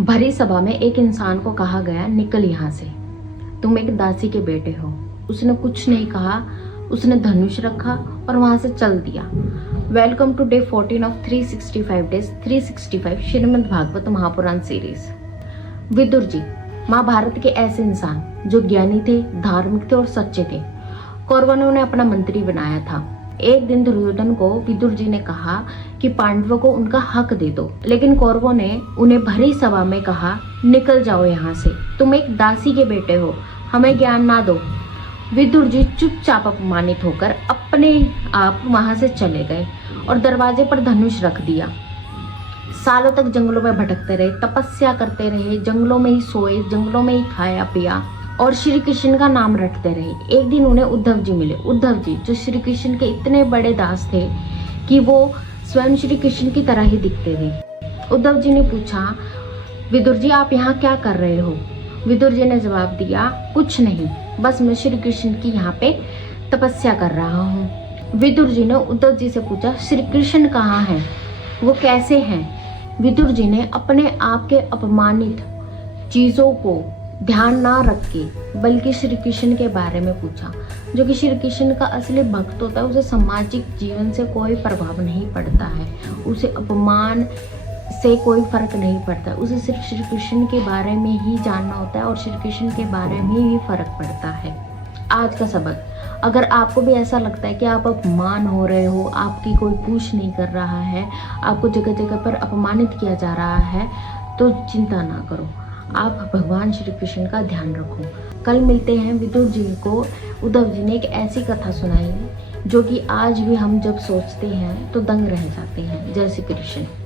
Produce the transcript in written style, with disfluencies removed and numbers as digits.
भरी सभा में एक इंसान को कहा गया, निकल यहाँ से, तुम एक दासी के बेटे हो। उसने कुछ नहीं कहा, उसने धनुष रखा और वहां से चल दिया। Welcome to day 14 of 365 days 365 Shrimad Bhagwat Mahapuran series. Vidur ji Mahabharat के ऐसे इंसान जो ज्ञानी थे, धार्मिक थे और सच्चे थे। कौरवों ने उन्हें अपना मंत्री बनाया था। एक दिन दुर्योधन को विदुर जी ने कहा कि पांडवों को उनका हक दे दो, लेकिन कौरवों ने उन्हें भरी सभा में कहा, निकल जाओ यहाँ से, तुम एक दासी के बेटे हो, हमें ज्ञान ना दो। विदुर जी चुपचाप अपमानित होकर अपने आप वहां से चले गए और दरवाजे पर धनुष रख दिया। सालों तक जंगलों में भटकते रहे, तपस्या करते रहे, जंगलों में ही सोए, जंगलों में ही खाया पिया और श्री कृष्ण का नाम रटते रहे। एक दिन उन्हें उद्धव जी मिले। उद्धव जी जो श्री कृष्ण के इतने बड़े दास थे कि वो स्वयं श्री कृष्ण की तरह ही दिखते थे। उद्धव जी ने पूछा, विदुर जी आप यहाँ क्या कर रहे हो? विदुर जी ने जवाब दिया, कुछ नहीं, बस मैं श्री कृष्ण की यहाँ पे तपस्या कर रहा हूँ। विदुर जी ने उद्धव जी से पूछा, श्री कृष्ण कहाँ हैं, वो कैसे हैं? विदुर जी ने अपने आप के अपमानित चीजों को ध्यान ना रख के बल्कि श्री कृष्ण के बारे में पूछा। जो कि श्री कृष्ण का असली भक्त होता है, उसे सामाजिक जीवन से कोई प्रभाव नहीं पड़ता है, उसे अपमान से कोई फर्क नहीं पड़ता, उसे सिर्फ श्री कृष्ण के बारे में ही जानना होता है और श्री कृष्ण के बारे में ही फर्क पड़ता है। आज का सबक, अगर आपको भी ऐसा लगता है कि आप अपमान हो रहे हो, आपकी कोई पूछ नहीं कर रहा है, आपको जगह जगह पर अपमानित किया जा रहा है, तो चिंता ना करो, आप भगवान श्री कृष्ण का ध्यान रखो। कल मिलते हैं। विदुर जी को उद्धव जी ने एक ऐसी कथा सुनाई जो कि आज भी हम जब सोचते हैं तो दंग रह जाते हैं। जय श्री कृष्ण।